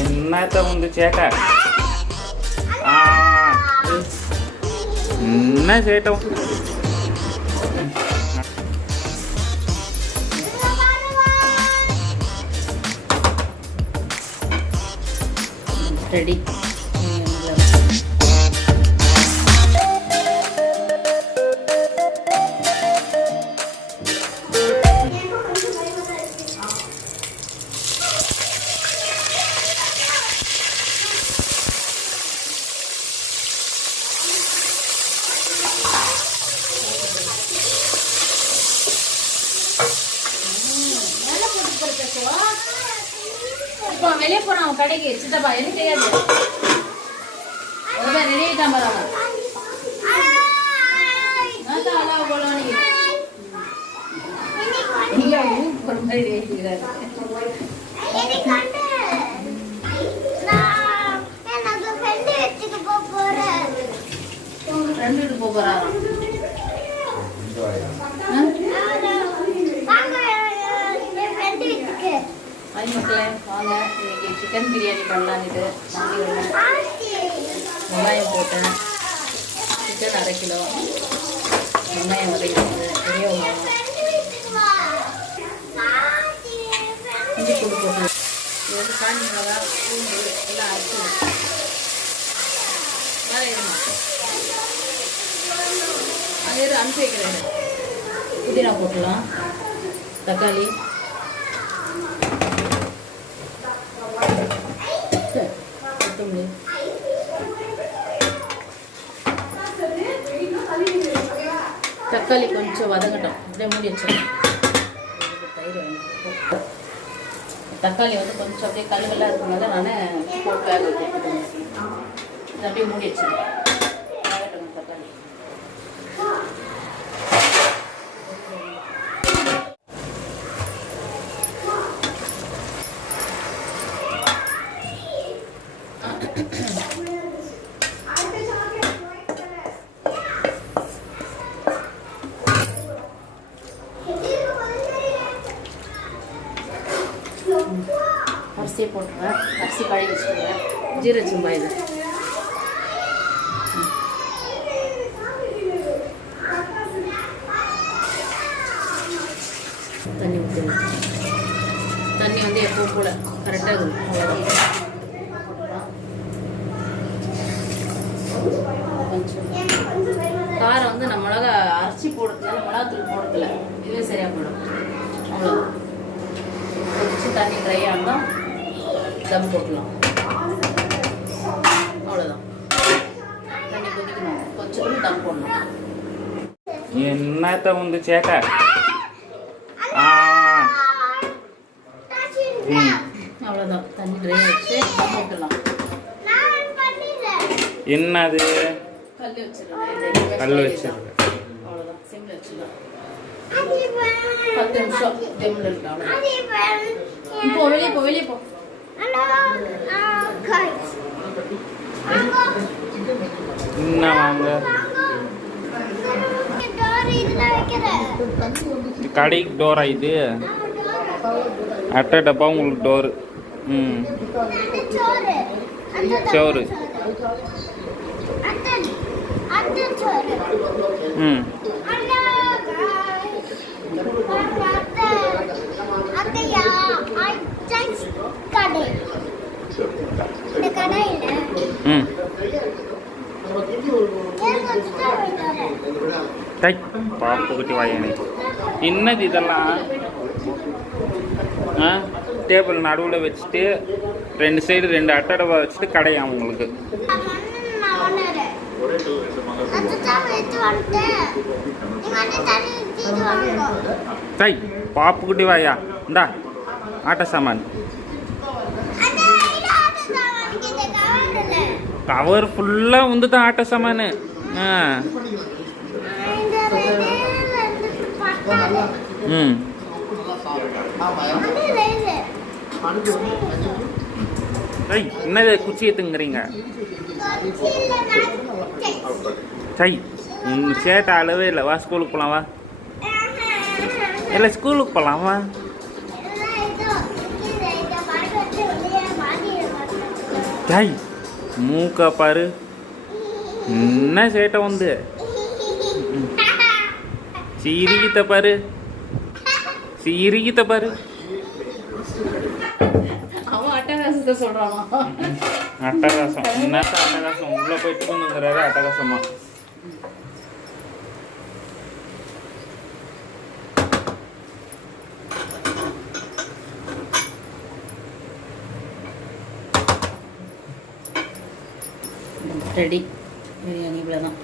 என்னத்த வந்து சேட்டை என்ன சேட்டம் ரெடி. வெளியே போறான் கடைக்கு சித்தப்பா எனக்கு தெரியாது நினைவுதான் போறாங்க ரெண்டு போறாராம். அது மக்களே வாங்க, இன்னைக்கு சிக்கன் பிரியாணி பண்ணலான்ட்டு வெங்காயம் போட்டேன். சிக்கன் 1/2 கிலோ, வெங்காயம் வதக்கிட்டு பெரிய வெங்காயம் இஞ்சி பூண்டு போட்டு காஞ்சி மிளகா பூண்டு எல்லாம் அரைச்சி வேலை இருமா அது அனுப்பி வைக்கிறேன். புதினா போட்டுடலாம், தக்காளி தக்காளி கொஞ்சம் வதங்கட்டும். அப்படியே மூடி வச்சிடலாம். தக்காளி வந்து கொஞ்சம் அப்படியே கழுவெல்லாம் இருக்கிறதுனால நான் போட்டு வேக வச்சுருக்கேன். இதை அப்படியே மூடி வச்சிடலாம். வேகட்டும் தக்காளி. அரிசியை போட்டுருவேன். அரிசி கழுவி வச்சுருவேன். ஜீரக சம்பா இது தண்ணி ஊற்றுவேன். தண்ணி வந்து எப்போ போல் கரெக்டாக இருக்கும். காரம் வந்து நான் மிளகா அரைச்சி போடுறதுனால மிளகாத்தூள் போடுறதில்ல, இதுவே சரியாக போடும். அவ்வளோதான். கொஞ்சம் தண்ணி ட்ரை ஆனால் தம் போட்டுடலாம். அவ்வளோதான். தண்ணி கொதிக்கணும், கொஞ்சம் தம் போடணும். என்னத்த வந்து சேட்டை அவ்வளோதான். தண்ணி ட்ரை வச்சு தம் போட்டுடலாம். என்னது கல் வச்சிடலாம். கல் வச்சிருக்கேன். அவ்வளோதான். சிம்மில் வச்சிடலாம். 10 நிமிஷம் தெம்மில் இருக்கலாம். இப்போ வெளியே போ, வெளியே போ. என்ன வாங்க கடைக்கு டோரா இது? அட்டை டப்பா உங்களுக்கு டோரு. சோறு. பாப்பு குட்டி வாயனே, என்னது இதெல்லாம்? டேபிள் நடுவில் வச்சுட்டு 2 சைடு 2 அட்டை டப்பா வச்சுட்டு கடையாம் உங்களுக்கு. பாப்பு குட்டி வாயா, இந்தா ஆட்ட சாமான். கவர் ஃபுல்லாக வந்து தான் ஆட்ட சாமான். என்னது குச்சியை திங்குறீங்க? சேட்டை அளவே இல்லை. வா ஸ்கூலுக்கு போகலாம். வா இல்லை ஸ்கூலுக்கு போகலாம். வா டாய் மூக்கா பாரு என்ன சேட்டை வந்து சிரிக்கிட்ட பாரு சிரிக்கிட்ட பாரு. அவன் அட்டகாசத்தை சொல்றானா? அட்டகாசம் என்னத்த அட்டகாசம் உள்ள போயிட்டு வந்துங்கிறாரு அட்டகாசமா. ரெடி பிரியாணி இவ்வளோதான்.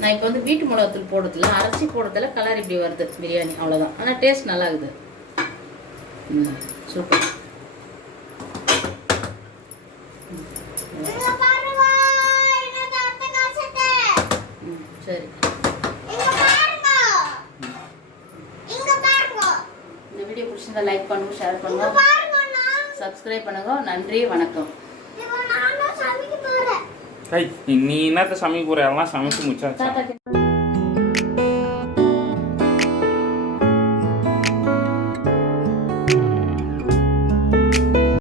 நான் இப்போ வந்து வீட்டு மிளகாத்தூள் போடுறதில்ல, அரைச்சி போடுறதில்ல, கலர் இப்படி வருது பிரியாணி அவ்வளோதான். ஆனால் டேஸ்ட் நல்லா இருக்குது. சூப்பர். சரி இந்த வீடியோ பிடிச்சிருந்தா லைக் பண்ணுங்க, ஷேர் பண்ணுங்க, சப்ஸ்கிரைப் பண்ணுங்க. நன்றி, வணக்கம். நீ என்னத்த சமைக்க போற? எல்லாம் சமைச்சு முடிச்சாச்சு.